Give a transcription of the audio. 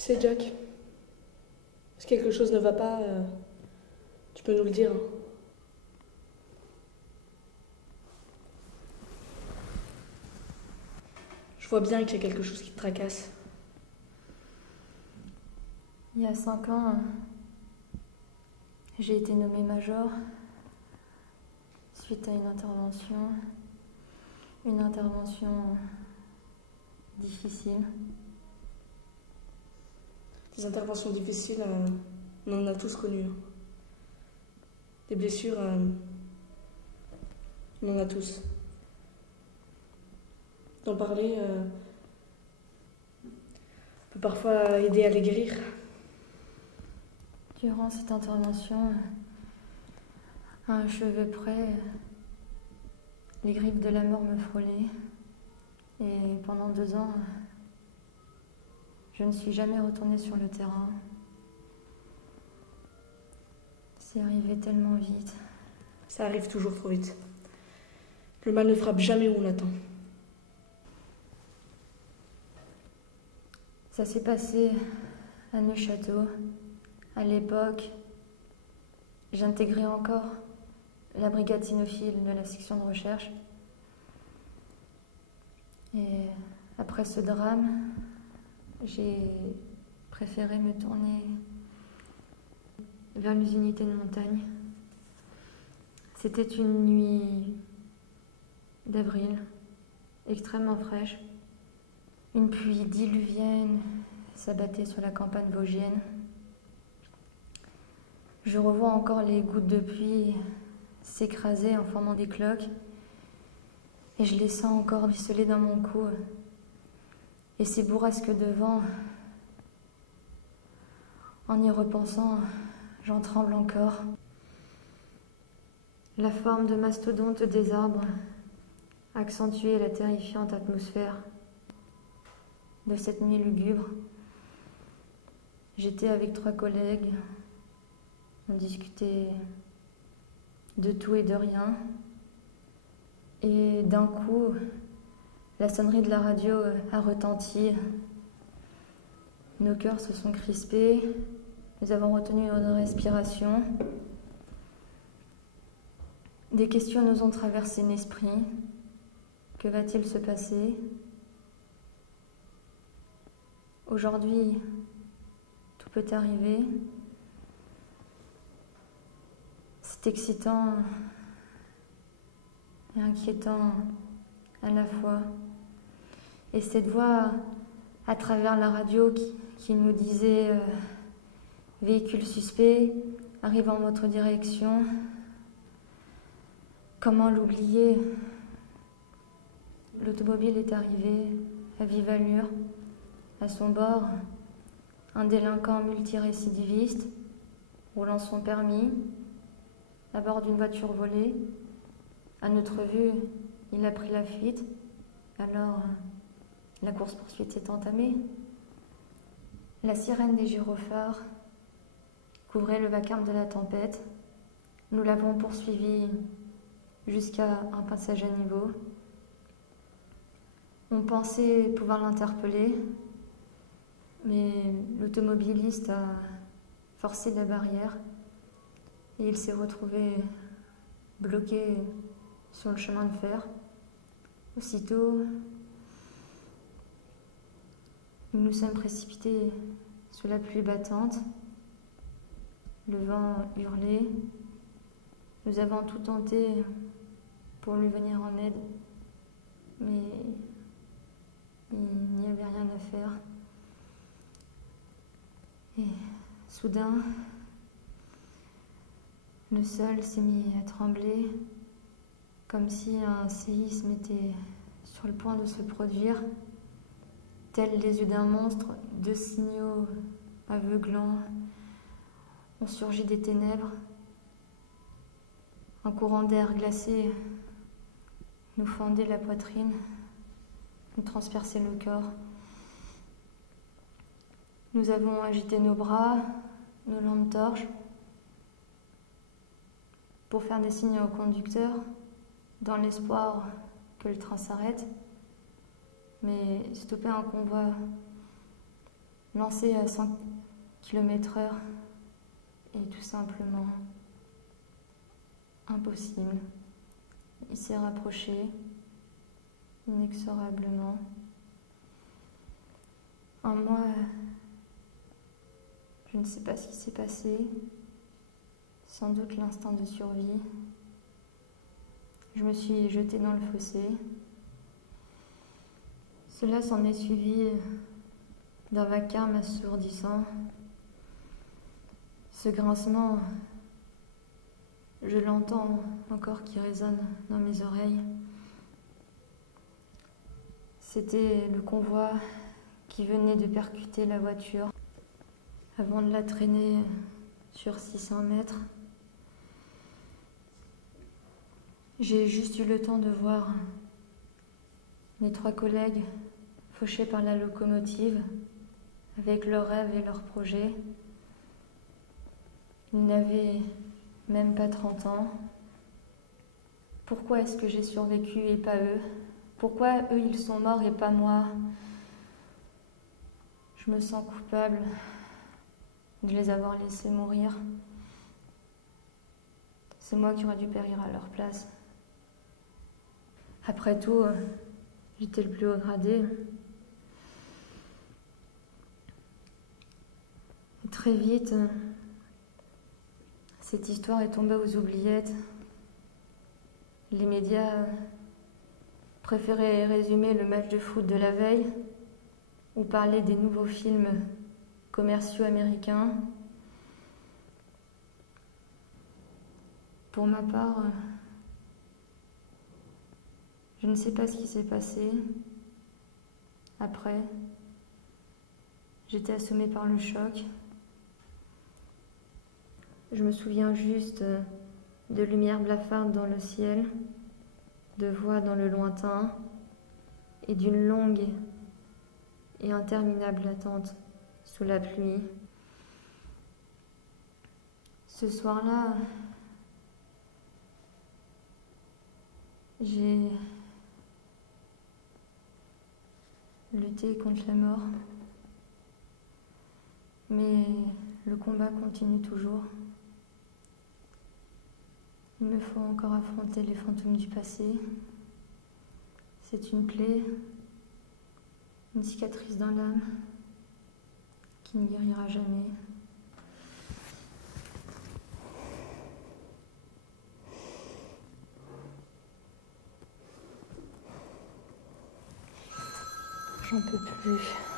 Tu sais, Jack, si quelque chose ne va pas, tu peux nous le dire, hein. Je vois bien qu'il y a quelque chose qui te tracasse. Il y a 5 ans, j'ai été nommée major suite à une intervention difficile. Des interventions difficiles, on en a tous connu, hein. Des blessures, on en a tous. D'en parler peut parfois aider à les guérir. Durant cette intervention, à un cheveu près, les griffes de la mort me frôlaient. Et pendant 2 ans, je ne suis jamais retournée sur le terrain. C'est arrivé tellement vite. Ça arrive toujours trop vite. Le mal ne frappe jamais où on l'attend. Ça s'est passé à Neuchâteau. À l'époque, j'intégrais encore la brigade cynophile de la section de recherche. Et après ce drame, j'ai préféré me tourner vers les unités de montagne. C'était une nuit d'avril, extrêmement fraîche. Une pluie diluvienne s'abattait sur la campagne vosgienne. Je revois encore les gouttes de pluie s'écraser en formant des cloques. Et je les sens encore ruisseler dans mon cou. Et ces bourrasques de vent, en y repensant, j'en tremble encore. La forme de mastodonte des arbres accentuait la terrifiante atmosphère de cette nuit lugubre. J'étais avec 3 collègues, on discutait de tout et de rien. Et d'un coup, la sonnerie de la radio a retenti. Nos cœurs se sont crispés, nous avons retenu notre respiration. Des questions nous ont traversé l'esprit. Que va-t-il se passer? Aujourd'hui, tout peut arriver. C'est excitant et inquiétant à la fois. Et cette voix à travers la radio qui nous disait véhicule suspect, arrive en votre direction. Comment l'oublier? L'automobile est arrivée à vive allure. À son bord, un délinquant multirécidiviste, roulant son permis, à bord d'une voiture volée. À notre vue, il a pris la fuite. Alors, la course-poursuite s'est entamée. La sirène des gyrophares couvrait le vacarme de la tempête. Nous l'avons poursuivi jusqu'à un passage à niveau. On pensait pouvoir l'interpeller, mais l'automobiliste a forcé la barrière et il s'est retrouvé bloqué sur le chemin de fer. Aussitôt, nous nous sommes précipités sous la pluie battante. Le vent hurlait. Nous avons tout tenté pour lui venir en aide, mais il n'y avait rien à faire. Et soudain, le sol s'est mis à trembler, comme si un séisme était sur le point de se produire. Tels les yeux d'un monstre, 2 signaux aveuglants ont surgi des ténèbres. Un courant d'air glacé nous fendait la poitrine, nous transperçait le corps. Nous avons agité nos bras, nos lampes torches, pour faire des signes au conducteur, dans l'espoir que le train s'arrête. Mais stopper un convoi lancé à 100 km/h est tout simplement impossible. Il s'est rapproché inexorablement. En moi, je ne sais pas ce qui s'est passé, sans doute l'instinct de survie. Je me suis jetée dans le fossé. Cela s'en est suivi d'un vacarme assourdissant. Ce grincement, je l'entends encore qui résonne dans mes oreilles. C'était le convoi qui venait de percuter la voiture avant de la traîner sur 600 mètres. J'ai juste eu le temps de voir mes 3 collègues fauchés par la locomotive avec leurs rêves et leurs projets. Ils n'avaient même pas 30 ans. Pourquoi est-ce que j'ai survécu et pas eux? Pourquoi eux ils sont morts et pas moi? Je me sens coupable de les avoir laissés mourir. C'est moi qui aurais dû périr à leur place. Après tout, j'étais le plus haut gradé. Et très vite, cette histoire est tombée aux oubliettes. Les médias préféraient résumer le match de foot de la veille ou parler des nouveaux films commerciaux américains. Pour ma part, je ne sais pas ce qui s'est passé. Après, j'étais assommée par le choc. Je me souviens juste de lumières blafardes dans le ciel, de voix dans le lointain et d'une longue et interminable attente sous la pluie. Ce soir-là, j'ai lutté contre la mort, mais le combat continue toujours. Il me faut encore affronter les fantômes du passé. C'est une plaie, une cicatrice dans l'âme qui ne guérira jamais. J'en peux plus.